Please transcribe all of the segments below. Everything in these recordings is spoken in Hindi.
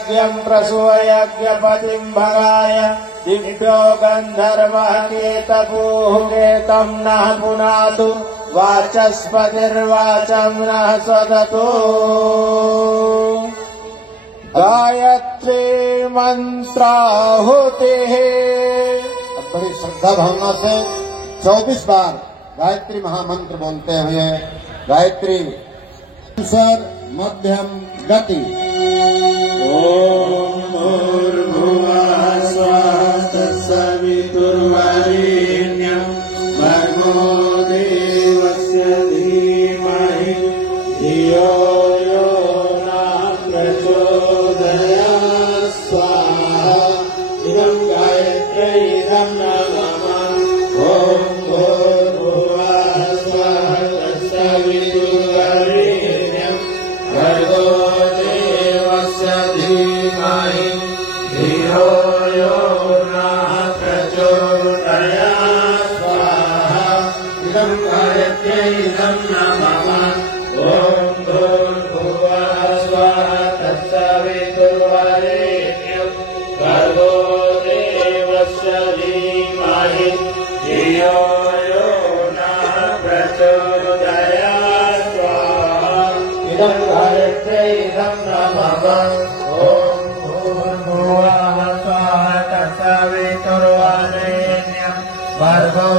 यज्ञम् प्रसूयज्ञपतिम् भगाय दिव्यो गन्धर्वः केतपूः केतम् नः पुनातु वाचस्पतिर्वाचम् नः स्वदतु गायत्री मंत्राहुतिः। बड़ी श्रद्धा भावना से 24 बार गायत्री महामंत्र बोलते हुए गायत्री सर मध्यम गति। ओम भूर्भुवः स्वः तत्सवितुर्वरेण्यं भर्गो देवस्य धीमहि धियो यो नः प्रचोदयात् स्वाहा। इदं गायत्र्यै इदं नमः। ओम भूर्भुवः स्वः तत्सवितुर्वरेण्यं भर्गो देवस्य धीमहि धियो यो नः प्रचोदयात् स्वाहा। इदं गायत्र्यै इदं नमः। ओम भूर्भुवः स्वः तत्सवितुर्वरेण्यं भर्गो देवस्य धीमहि धियो यो नः प्रचोदयात् स्वाहा। इदं गायत्र्यै इदं नमः। ओम भूर्भुवः स्वः तत्सवितुर्वरेण्यं भर्गो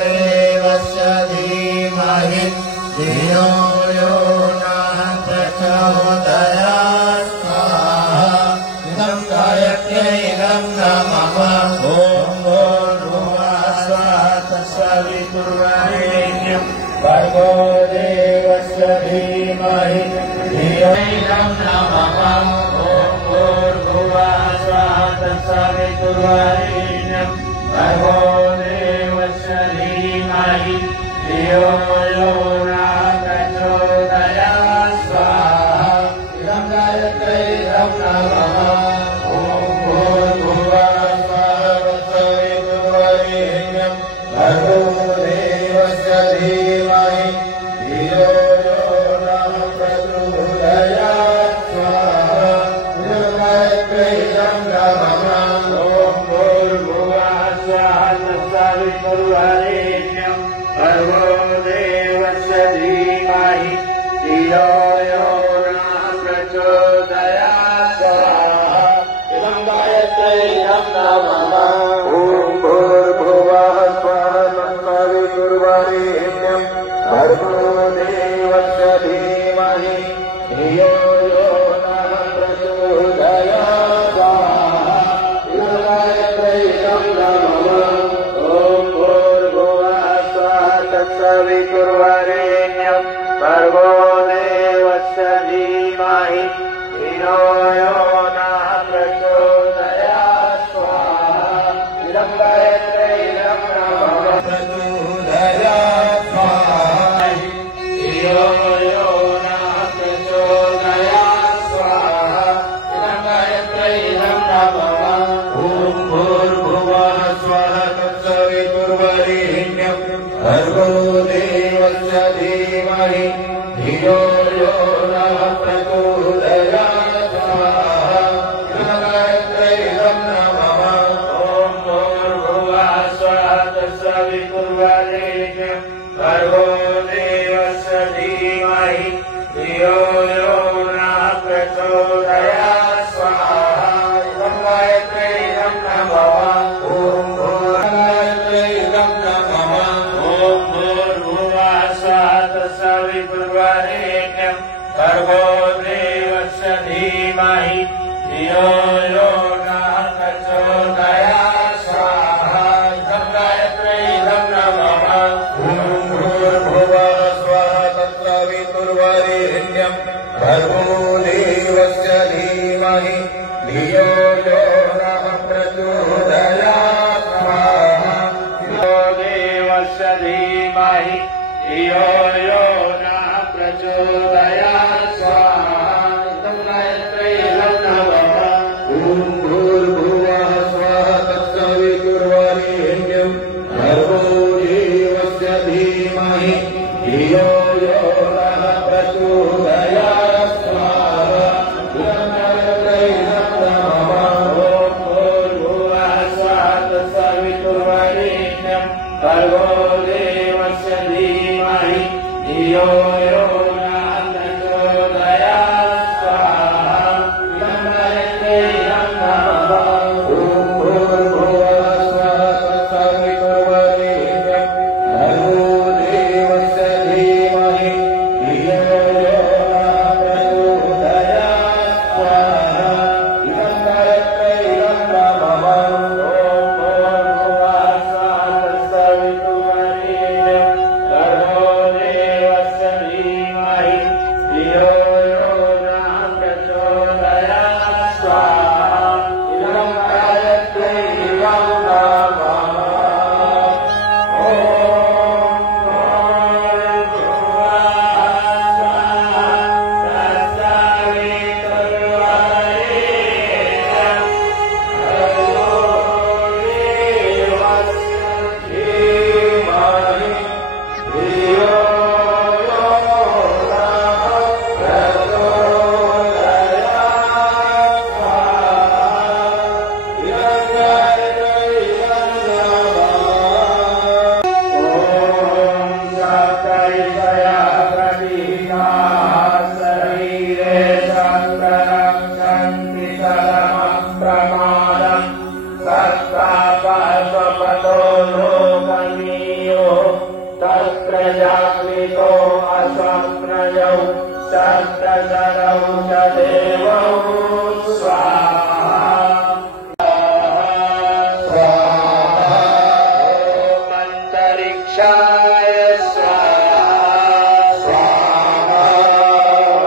देवस्य धीमहि धियो यो नः प्रचोदयात् स्वाहा। इदं गायत्र्यै इदं नमः। ओम भूर्भुवः स्वः तत्सवितुर्वरेण्यं भर्गो देवस्य धीमहि धियो इदं नमः। ओम भूर्भुवः स्वः तत्सवितुर्वरेण्यं भर्गो देवस्य धीमहि धियो यो नः प्रचोदयात् स्वाहा। इदं गायत्र्यै इदं नमः। ओम भूर्भुवः स्वः तत्सवितुर्वरेण्यं भर्गो देवस्य धीमहि धियो यो नः प्रचोदयात् स्वाहा। इदं गायत्र्यै इदं नमः। ओम भूर्भुवः स्वः तत्सवितुर्वरेण्यं भर्गो देवस्य धीमहि धियो यो नः प्रचोदयात् स्वाहा। इदं गायत्र्यै इदं नमः। ओम भूर्भुवः स्वः तत्सवितुर्वरेण्यं भर्गो देवस्य धीमहि धियो यो नः प्रचोदयात् स्वाहा। इदं गायत्र्यै इदं नमः। ओम भूर्भुवः स्वः तत्सवितुर्वरेण्यं भर्गो देवस्य धीमहि धियो यो नः प्रचोदयात् स्वाहा। इदं गायत्र्यै इदं नमः। प्रचोदयात् स्वाहा। धियो यो नः प्रचोदयात् स्वाहा। इदं गायत्र्यै इदं नमः। ओम भूर्भुवः स्वः तत्सवितुर्वरेण्यं भर्गो देवस्य धीमहि धियो यो नः प्रचोदयात् स्वाहा। इदं गायत्र्यै इदं नमः। ओम भूर्भुवः स्वः तत्सवितुर्वरेण्यं भर्गो देवस्य धीमहि धियो यो नः प्रचोदयात् स्वाहा। इदं गायत्र्यै इदं नमः। ओम गायत्र्यै इदं नमः। ओम भूर्भुवः स्वः तत्सवितुर्वरेण्यं भर्गो देवस्य धीमहि धियो यो नः प्रचोदयात् स्वाहा। इदं गायत्र्यै इदं नमः। ओम भूर्भुवः स्वः तत्सवितुर्वरेण्यं भर्गो देवस्य धीमहि धियो यो नः प्रचोदयात् स्वाहा। देवस्य धीमहि धियो यो नः प्रचोदयात् स्वाहा। इदं गायत्र्यै इदं नमः। ओम भूर्भुवः स्वः तत्सवितुर्वरेण्यं भर्गो देवस्य धीमहि धियो यो नः प्रचोदयात् स्वाहा। इदं गायत्र्यै इदं धियो यो न प्रचोदयात् स्वाहा इदं गायत्रे इदं नमः भूर्भुवः स्वः सवितुर्वरेण्यं भर्गो देवस्य धीमहि धियो यो न प्रचोदयात् स्वाहा इदं गायत्रे इदं नमः जागृतो असंप्रयौ सप्तशरौ च देवौ स्वाहा स्वाहा ॐ अन्तरिक्षाय स्वाहा स्वाहा ॐ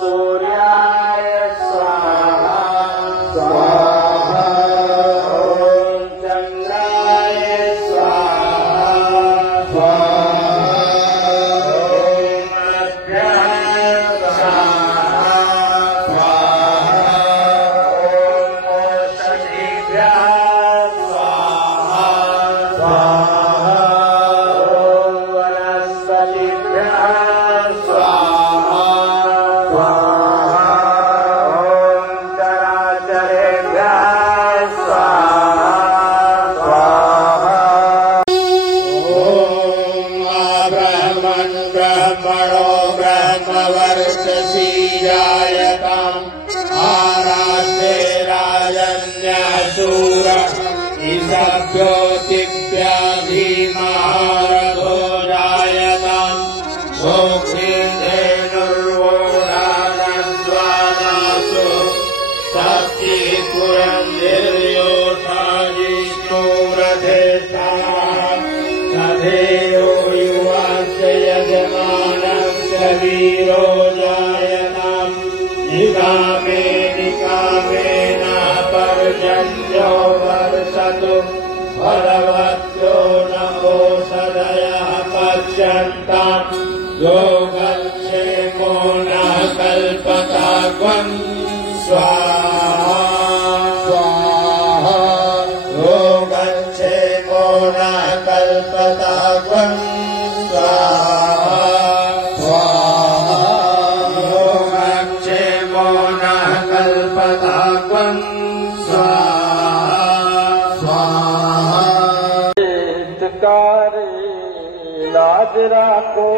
सूर्याय स्वाहा स्वाहा ॐ चन्द्राय स्वाहा स्वाहा ब्रह्मणो ब्रह्मवर्चसीजायताम् आराधे राजन्यासूर ईशभ्योतिभ्याधीमहारथो जायताम् भोक्तिर्धेनुर्वोरानद्वानासु सप्तिपुरन्दिर्योषाजिष्णुरथेष्ठाः सधेयो युवास्य यजमानस्य वीरो जायताम् निकामेन पर्जन्यो वर्षतु भगवत्यो नमो सदयः पश्यन्ताम् योगक्षेमो न कल्पताग्वन् स्वाहा स्वाहा योगक्षेमो न कल्पताग्वन् स्वाहा स्वाहा योगक्षेमो न कल्पताग्वन् स्वाहा स्वाहा हितकारी लाज राखो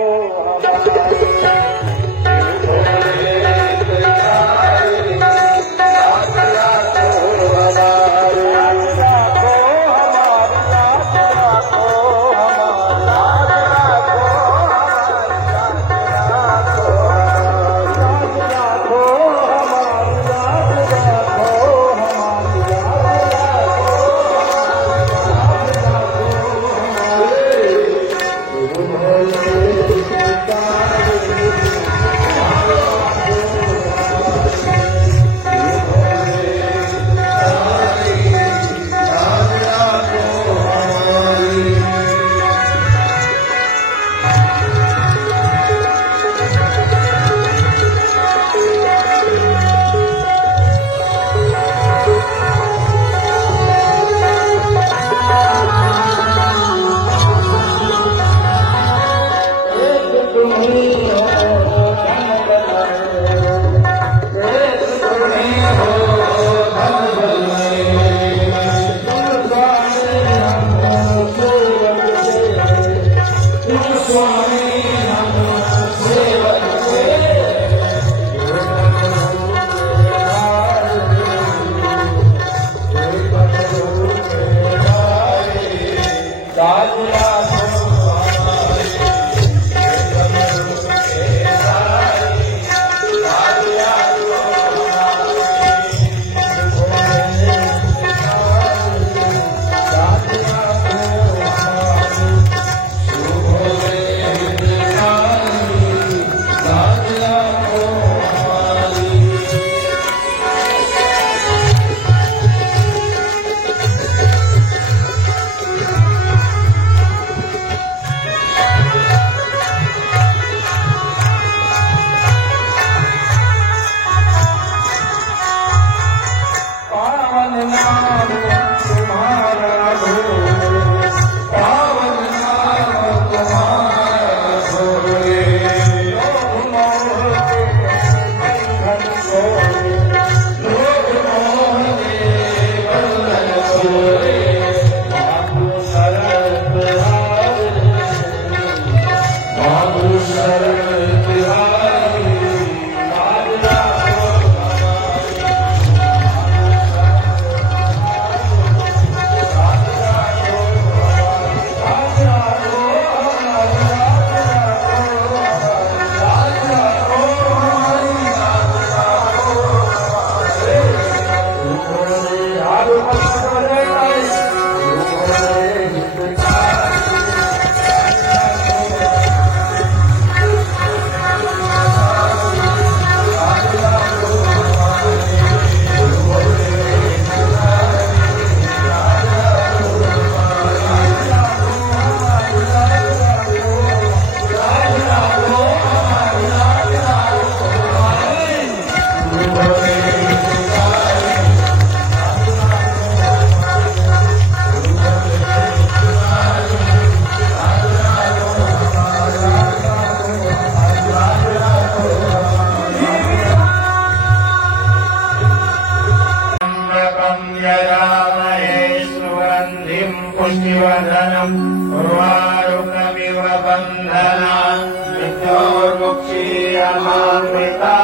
पुष्टिवर्धनम् उर्वारुकमिव बन्धनान् मृत्योर्मुक्षीयमामृता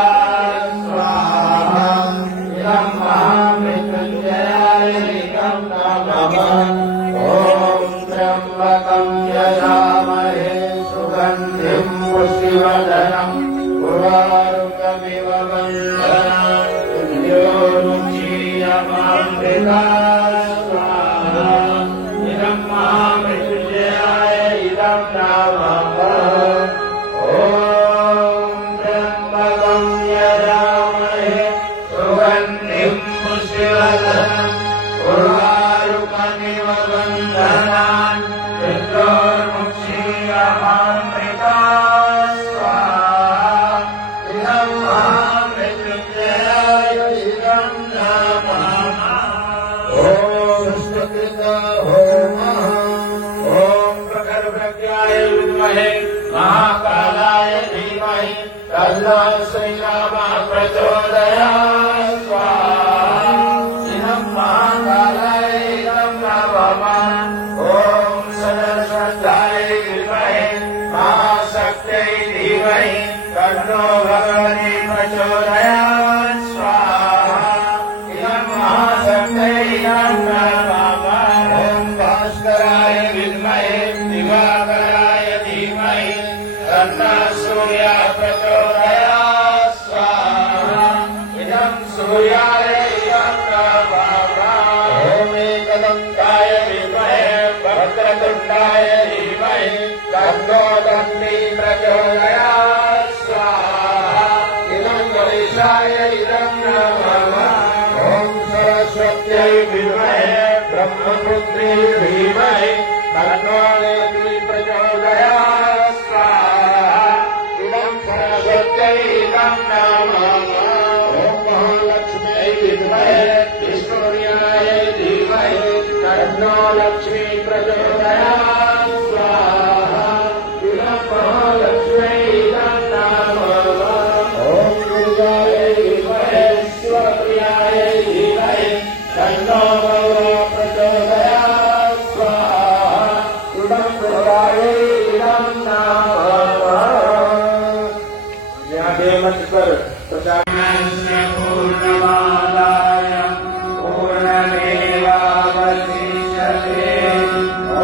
स्वाहा इदं महामृत्युञ्जयाय एकं नमः ॐ त्र्यम्बकं यजामहे सुगन्धिं पुष्टिवर्धनम् उर्वारुकमिव बन्धनान् मृत्योर्मुक्षीयमामृता महाकालाय धीमहि तन्नो श्रीरामः प्रचोदयात् स्वाहा इदं महाकालाय इदं नमः ॐ सरस्वत्यै विद्महे महाशक्त्यै धीमहि तन्नो भगवती प्रचोदयात् स्वाहा इदं महाशक्त्यै इदं नमः ॐ भास्कराय विद्महे दिवाकराय धीमहि तन्नः सूर्यः प्रचोदयात् स्वाहा इदं सूर्याय इदं नमः ॐ एकदन्ताय विद्महे वक्रतुण्डाय धीमहि तन्नो दन्ती प्रचोदयात् स्वाहा इदं गणेशाय इदं नमः ॐ सरस्वत्यै विद्महे ब्रह्मपुत्र्यै धीमहि तन्नो देवी प्रचोदयात् स्वाहा इदं सरस्वत्यै इदं नमः ॐ महालक्ष्म्यै विद्महे विष्णुर्याय धीमहि तन्नो लक्ष्मी प्रचोदयात् स्वाहा इदं महालक्ष्म्यै इदं नमः ॐ गिरिजाय विद्महे शिवप्रियाय धीमहि तन्नो गौरः प्रचोदयात् स्वाहा इदं दुर्गाय इदं नमः यहाँ मंच पर पूर्णमादाय पूर्णमेवावशिष्यते ॐ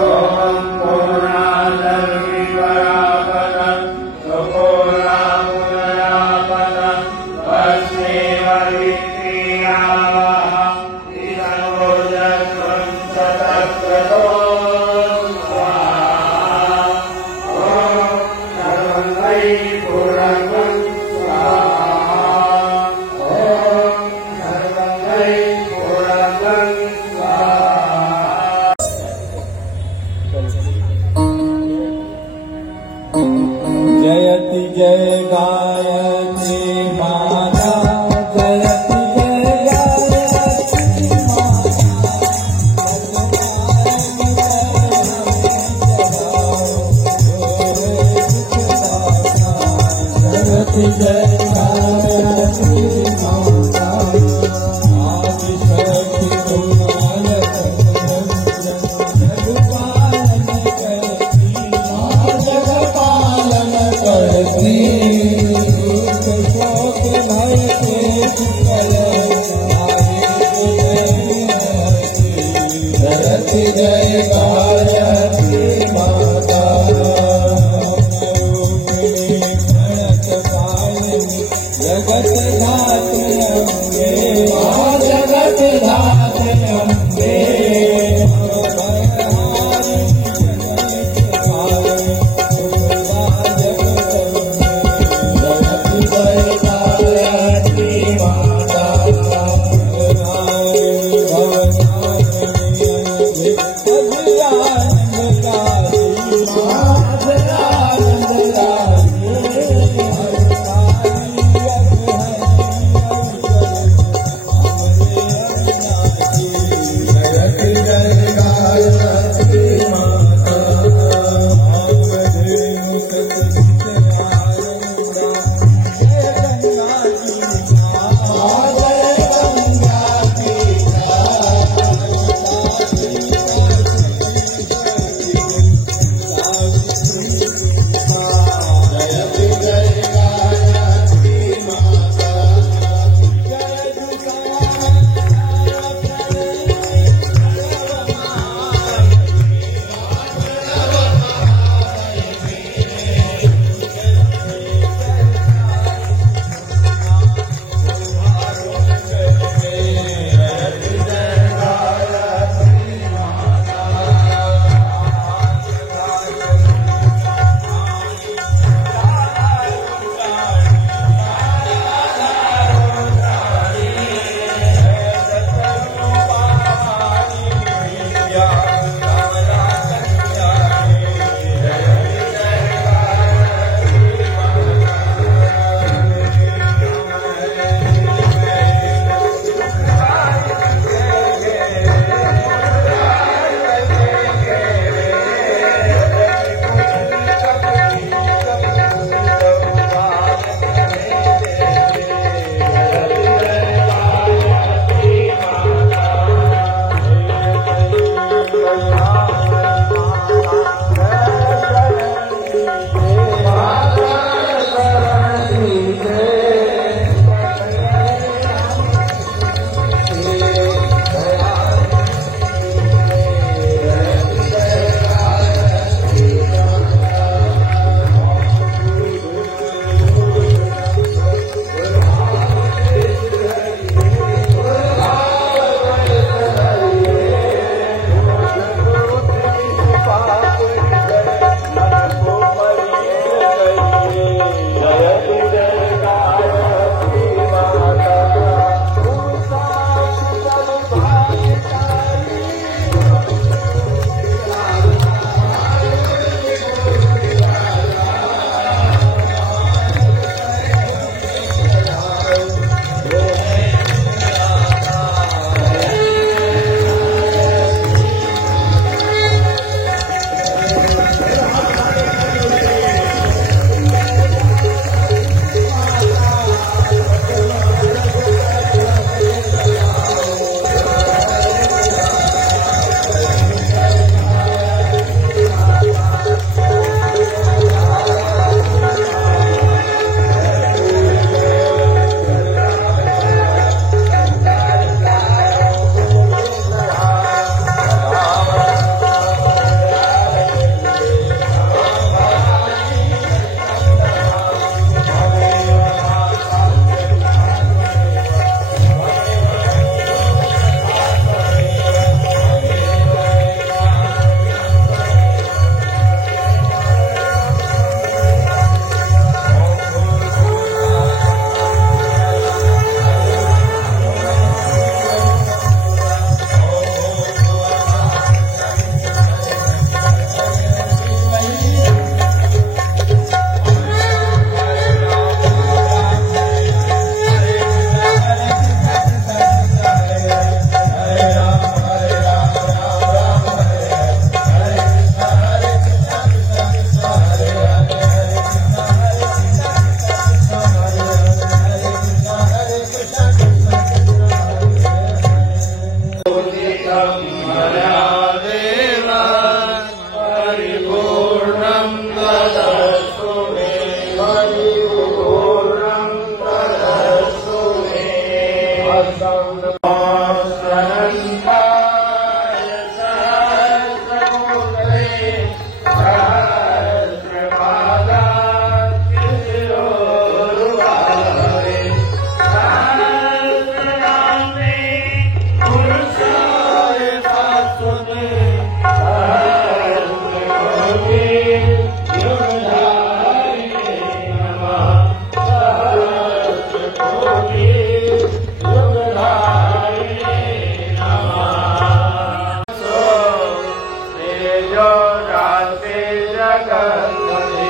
जगत्पते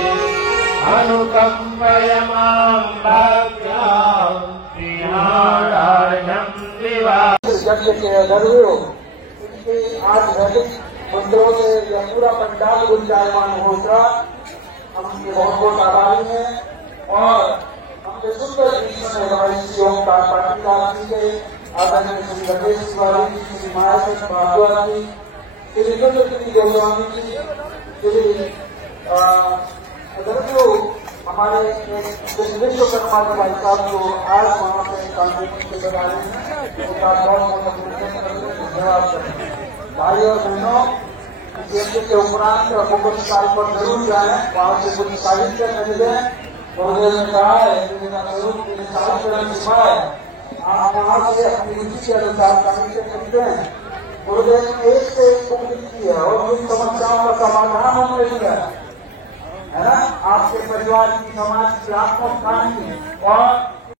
अनुकम्पय मां भक्त्यां श्रीनारायणं विवाह यज्ञ के अधर्वियों इनके आज वैदिक मंदिरों में यह पूरा पंडाल गुंजायमान होगा। हम उनके बहुत बहुत आभारी हैं और हमने सुंदर गीत में हमारी ओमकार पाटीदार जी के आदरणीय श्री रमेश तिवारी जी, श्री मायाचंद भारद्वाज जी, श्री इंद्रजीत गोस्वामी जी, श्री अधर्वियों हमारे विश्वकर्मा के भाई साहब जो आज वहाँ पे कानून के बना रहे हैं उनका बहुत बहुत धन्यवाद करें। भाई और बहनों, यज्ञ के उपरांत मुकुट स्थल पर जरूर जाए, वहाँ से कुछ साहित्य खरीदें। गुरुदेव ने कहा है साहित्य आप वहाँ से अपनी रुचि के अनुसार साहित्य खरीदे हैं। गुरुदेव ने एक से एक बुक लिखी है और उन समस्याओं का समाधान हमने दिया है ना, आपके परिवार की, समाज की, आत्मोत्थान की और